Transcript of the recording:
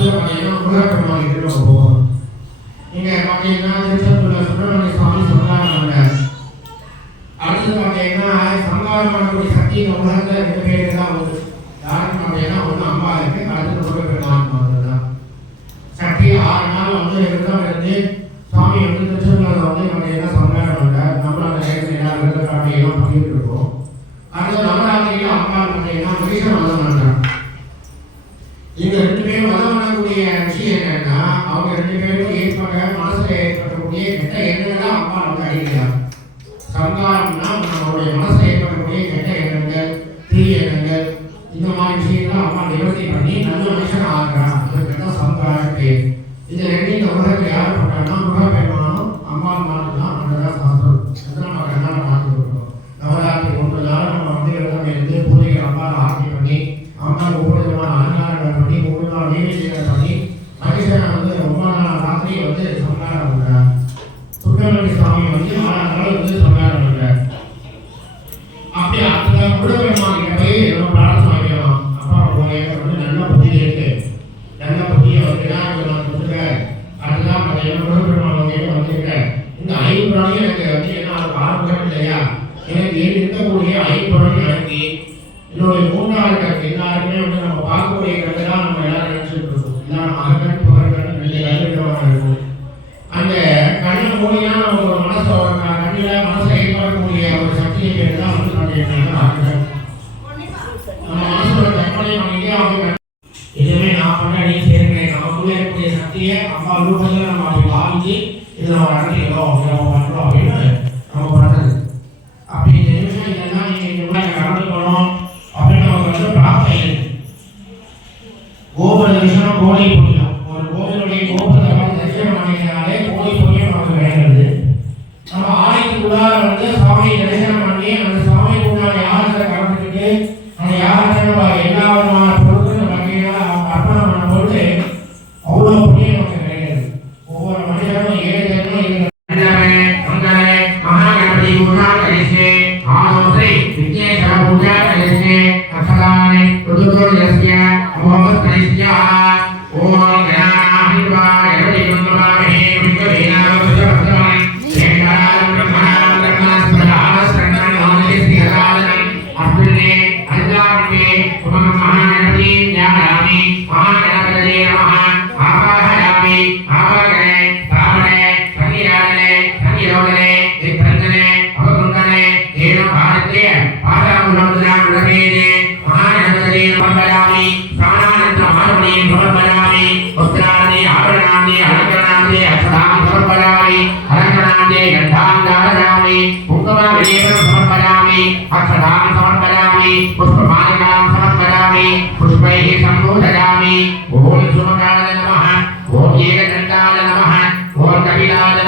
அடுத்தது பார்த்தீங்கன்னா முருகப்பெருமான் கிட்ட நம்ம போவோம். நீங்க பார்த்தீங்கன்னா திருச்செந்தூர்ல சுப்பிரமணிய சுவாமி சங்காரம். அடுத்தது பார்த்தீங்கன்னா சங்காரம் பண்ணக்கூடிய சக்தி இந்த உலகத்துல 2 பேருக்கு தான் உண்டு. யாருன்னு பார்த்தீங்கன்னா ஒன்று அம்மா இருக்கு, அடுத்தது முருகப்பெருமான் தான். சக்தி 6 நாள் வந்து விரதம் இருந்து சுவாமி வந்து திருச்செந்தூர்ல வந்து பார்த்தீங்கன்னா சங்காரம் பண்ணார். நம்மளும் அந்த நேரத்தில் எல்லாரும் விரத காட்டையெல்லாம் பண்ணிட்டு இருக்கோம். அடுத்த நவராத்திரியில அம்மா பார்த்தீங்கன்னா மகிஷம் வதம் பண்றாங்க. இந்த 2 பேரும் வதம் பண்ணக்கூடிய விஷயம் என்னன்னா, அவங்க 2 பேரும் ஏற்பட்ட மனசுல ஏற்படக்கூடிய கெட்ட எண்ணங்கள்லாம் அம்மா வந்து அடிக்கிறாங்க. சங்காரம்னா நம்மளுடைய மனசுல ஏற்படக்கூடிய கெட்ட எண்ணங்கள், தீய எண்ணங்கள், இந்த மாதிரி விஷயங்கள்லாம் அம்மா நிவர்த்தி பண்ணி நல்ல மனுஷன் ஆகிறான். அதுக்கு தான் சங்காரம் பேர். இந்த 2 இந்த உலகத்தில் யார் பண்றாங்கன்னா முருகப்பெருமானும் அம்மா மாட்டுதான் பண்றதா சாஸ்திரம். அதெல்லாம் நம்ம கண்ணால மாற்றி கொடுக்கணும். நவராத்திரி 1 நாள் நம்ம வந்து விரதம் இருந்து பூஜைகள் அம்மாவை ஆர்த்தி பண்ணி அம்மாவுக்கு ஒவ்வொரு விதமான அலங்காரங்கள் பண்ணி 3 நாள் நைவேத்தியங்கள் பண்ணி மகிஷனை வந்து 9 நாள் ராத்திரி வந்து சங்காரம் பண்றார். சுப்பிரமணிய சுவாமி வந்து 6 நாள் வந்து சங்காரம் பண்றார். அப்படி அந்த முருகப்பெருமான் கிட்ட போய் நம்ம பிரார்த்தனை வைக்கலாம். அப்பா எனக்கு வந்து நல்ல புத்தி இருக்கு, நல்ல புத்தியை வந்து நான் கொடுத்துருக்க. அதுதான் பார்த்தீங்கன்னா முருகப்பெருமான் வந்திருக்க. இந்த 5 பிராணியும் எனக்கு வந்து என்ன ஆரம்பம் இல்லையா, எனக்கு இருக்கக்கூடிய 5 பிராணி அடங்கி என்னுடைய 3ஆவது கருத்து எல்லாருமே வந்து நம்ம பார்க்கக்கூடிய கருத்து தான் நம்ம எல்லாரும் நினைச்சுட்டு இருக்கோம். எல்லாம் அகக்கண் புகழ்கண் 2 கருவிடமாக இருக்கும். அந்த கண்ணை மூலியா நம்ம ஒரு கண்ணில் மனசை ஏற்படக்கூடிய ஒரு சக்தியை பேர் தான் வந்து நம்ம மனசோட கற்பனை பண்ணிட்டு அவங்க எதுவுமே நான் பண்ண நீ சேர்க்கிறேன். நமக்குள்ளே இருக்கக்கூடிய சக்தியை அம்மா ரூபத்தில் நம்ம அப்படி பாதிச்சு இதில் நம்ம நடத்திக்கிறோம், நம்ம பண்ணுறோம் அப்படின்னு நம்ம பண்ணுறது. அப்படி இந்த நிமிஷம் இதெல்லாம் நீங்கள் கலந்துக்கணும் அப்படின்னு நமக்கு வந்து பிராப்தம் இருக்கு. கோபுர தரிசனம் கோடி புண்ணியம். ஒரு கோவிலுடைய கோபுரத்தை வந்து தரிசனம் பண்ணினாலே கோடி புண்ணியம் நமக்கு வேணுது. நம்ம ஆலயத்துக்குள்ளார வந்து சுவாமியை தரிசனம் பண்ணி அந்த சுவாமிக்குள்ளார யாரை கலந்துக்கிட்டு அந்த யாரை நம்ம எல்லா விதமான பொருட்களும் பார்த்தீங்கன்னா அவங்க அர்ப்பணம் பண்ண பொழுது அவ்வளோ புண்ணியம் நமக்கு கிடையாது. ஒவ்வொரு மனிதனும் 7 ஜென்மம் மகாகணபதி பூஜா கரிசே ஆலோசை விஜயேஸ்வர பூஜா கரிசே அசலானே ருதுரோஜஸ்ய அமோகஸ்தரிஸ்ய ஓம் கணாநாஹித்வா யவதி குந்தமாமஹே விக்ரமேனாவசுஜபத்ரமணி சேண்டாரம் பிரம்மணாம் பிரம்மஸ்பதாஸ்ரண்ணம் மோதிஸ்திகராஜனம் அஸ்மின்னே அஞ்சாமின்னே உமம் மகாகணபதி ஞானாமி மகாகணபதே நமः ஆவாஹயாமி ஆவாகனே தாமனே சங்கிராஜனே சங்கிரோகனே விப்ரஞ்சனே அவகுண்டனே ஏனம் பாரத்ய பாதாமுலமுத்ராம் உடனேனே மகாகணபதே நமஸ்காராமி ஸ்நானானந்த மார்பணி சமர்ப்பயாமி வஸ்திராணி ஆபரணாணி அலங்கரணாணி அக்ஷதாம் சமர்ப்பயாமி அலங்கரணாணி கண்டாம் தாரயாமி குங்குமவிலேபம் சமர்ப்பயாமி அக்ஷதாம் சமர்ப்பயாமி புஷ்பமாலிகாம் சமர்ப்பயாமி புஷ்பைः சம்போதயாமி ஓம் சுமகாய நமः ஓம் ஏகதண்டாய நமः ஓம் கபிலாய